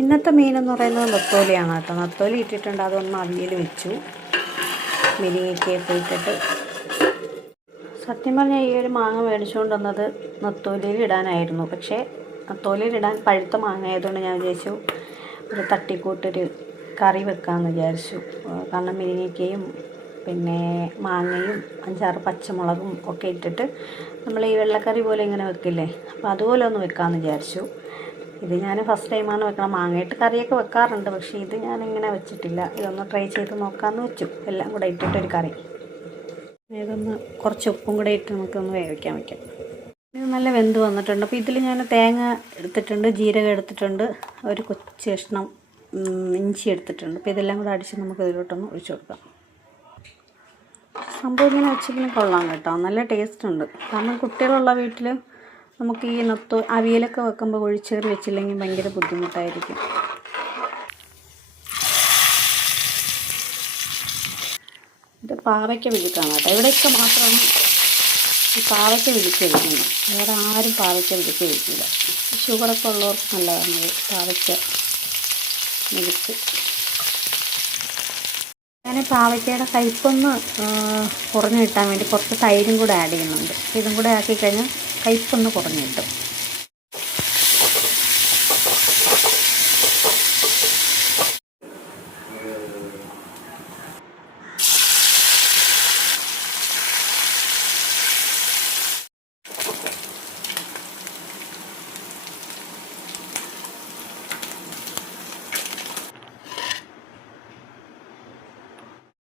ഇന്നത്തെ മീനെന്ന് പറയുന്നത് നത്തോലിയാണ് കേട്ടോ. നത്തോലി ഇട്ടിട്ടുണ്ട്, അതൊന്ന് അവിയൽ വെച്ചു, മുരിങ്ങയ്ക്കൊക്കെ ഇട്ടിട്ട്. സത്യം പറഞ്ഞാൽ ഈ ഒരു മാങ്ങ മേടിച്ചുകൊണ്ട് വന്നത് നത്തോലിയിൽ ഇടാനായിരുന്നു. പക്ഷേ നത്തോലിയിൽ ഇടാൻ പഴുത്ത മാങ്ങ ആയതുകൊണ്ട് ഞാൻ വിചാരിച്ചു ഒരു തട്ടിക്കൂട്ടൊരു കറി വെക്കാമെന്ന് വിചാരിച്ചു. കാരണം മുരിങ്ങയ്ക്കയും പിന്നെ മാങ്ങയും 5-6 പച്ചമുളകും ഒക്കെ ഇട്ടിട്ട് നമ്മൾ ഈ വെള്ളക്കറി പോലെ ഇങ്ങനെ വെക്കില്ലേ, അപ്പോൾ അതുപോലെ ഒന്ന് വെക്കാമെന്ന് വിചാരിച്ചു. ഇത് ഞാൻ ഫസ്റ്റ് ടൈമാണ് വെക്കണം. മാങ്ങയിട്ട് കറിയൊക്കെ വെക്കാറുണ്ട്, പക്ഷേ ഇത് ഞാനിങ്ങനെ വെച്ചിട്ടില്ല. ഇതൊന്ന് ട്രൈ ചെയ്ത് നോക്കാമെന്ന് വെച്ചു. എല്ലാം കൂടെ ഇട്ടിട്ടൊരു കറി. ഇതൊന്ന് കുറച്ച് ഉപ്പും കൂടെ ഇട്ട് നമുക്കൊന്ന് വേവിക്കാൻ വയ്ക്കാം. ഇത് നല്ല വെന്ത് വന്നിട്ടുണ്ട്. അപ്പോൾ ഇതിൽ ഞാൻ തേങ്ങ എടുത്തിട്ടുണ്ട്, ജീരകം എടുത്തിട്ടുണ്ട്, ഒരു കൊച്ചു കഷ്ണം ഇഞ്ചി എടുത്തിട്ടുണ്ട്. അപ്പോൾ ഇതെല്ലാം കൂടെ അടിച്ച് നമുക്ക് ഇതിലോട്ടൊന്ന് ഒഴിച്ചു കൊടുക്കാം. സംഭവം ഇങ്ങനെ വെച്ചെങ്കിലും കൊള്ളാം കേട്ടോ, നല്ല ടേസ്റ്റ് ഉണ്ട്. കാരണം കുട്ടികളുള്ള വീട്ടിൽ നമുക്ക് ഈ അവിയലൊക്കെ വെക്കുമ്പോൾ ഒഴിച്ചേറി വെച്ചില്ലെങ്കിൽ ഭയങ്കര ബുദ്ധിമുട്ടായിരിക്കും. ഇത് പാവയ്ക്ക വിഴുക്കാണ് കേട്ടോ. ഇവിടെയൊക്കെ മാത്രമാണ് ഈ പാവയ്ക്ക വിഴുക്ക് കഴിക്കുന്നത്. വേറെ ആരും പാവയ്ക്ക വിഴുക്ക് കഴിക്കില്ല. ഷുഗറൊക്കെ ഉള്ളവർക്ക് നല്ലതാണ് ഇത് പാവയ്ക്ക വിഴുക്ക്. ഞാൻ പാവയ്ക്കയുടെ കയ്പ്പൊന്ന് കുറഞ്ഞു കിട്ടാൻ വേണ്ടി കുറച്ച് തൈരും കൂടെ ആഡ് ചെയ്യുന്നുണ്ട്. ഇതും കൂടെ ആക്കി കഴിഞ്ഞാൽ കയ്പ്പൊന്ന് കുറഞ്ഞു കിട്ടും.